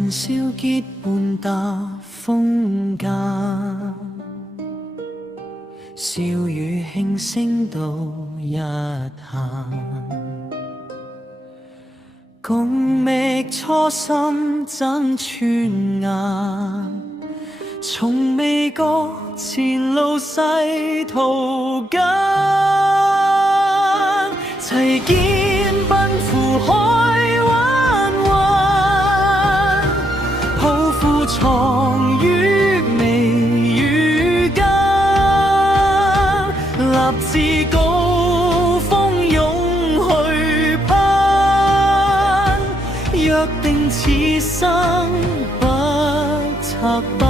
年少結伴踏風間，笑語輕聲到一閒，共覓初心真寸顏，從未覺前路世途間，齊肩奔赴海灣灣，抱負藏於眉宇間，立志高峰湧去攀，約定此生不拆班。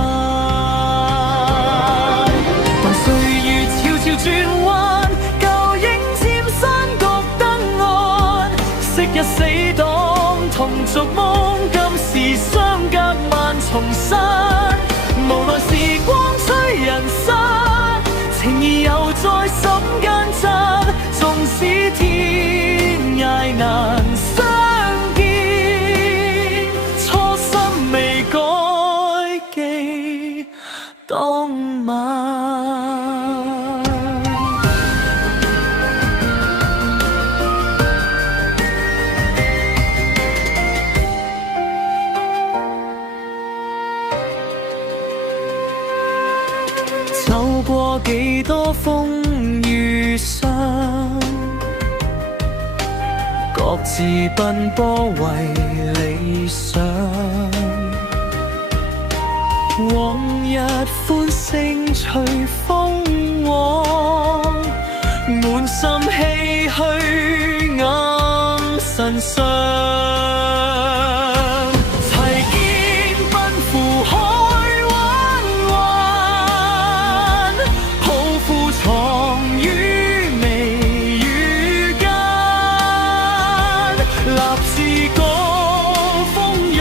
當歲月悄悄轉彎，舊影漸山谷燈岸，昔日死黨同逐夢，今時相隔萬重山。無奈時光催人散，情義又在心間扎，縱使天涯難相見，初心未改記當晚。走過幾多風雨霜，各自奔波為理想。往日歡聲隨風往，滿心唏噓暗神傷。齊肩奔赴海灣灣，抱負藏於眉宇間，立志高峰湧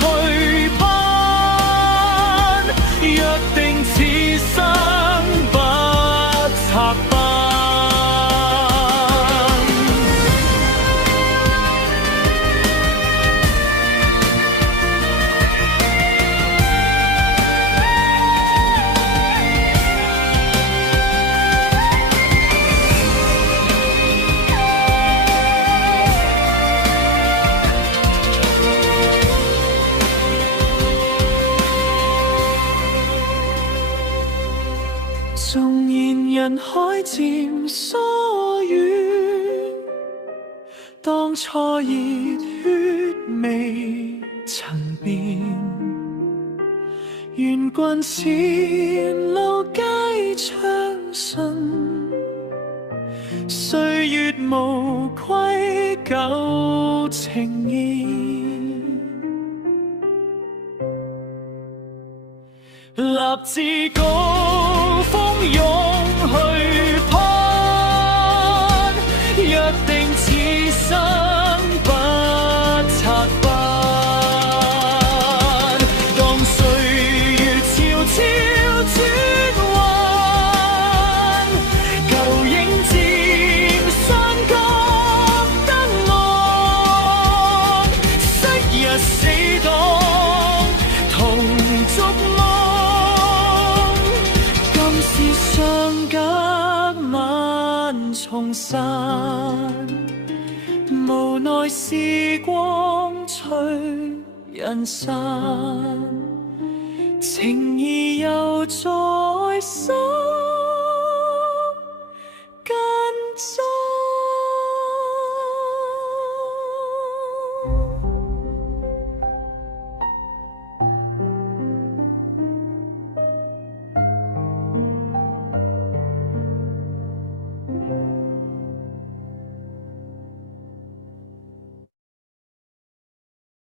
去攀，約定此生不拆班。縱然人海漸疏遠，當初熱血未曾變，願君前路皆暢順，歲月無愧舊情誼。立志高峰湧去攀，約定此生不拆班。當歲月悄悄轉彎，舊影漸山谷燈岸，昔日死黨同逐夢，相隔萬重山，無奈時光催人散，情義又在心。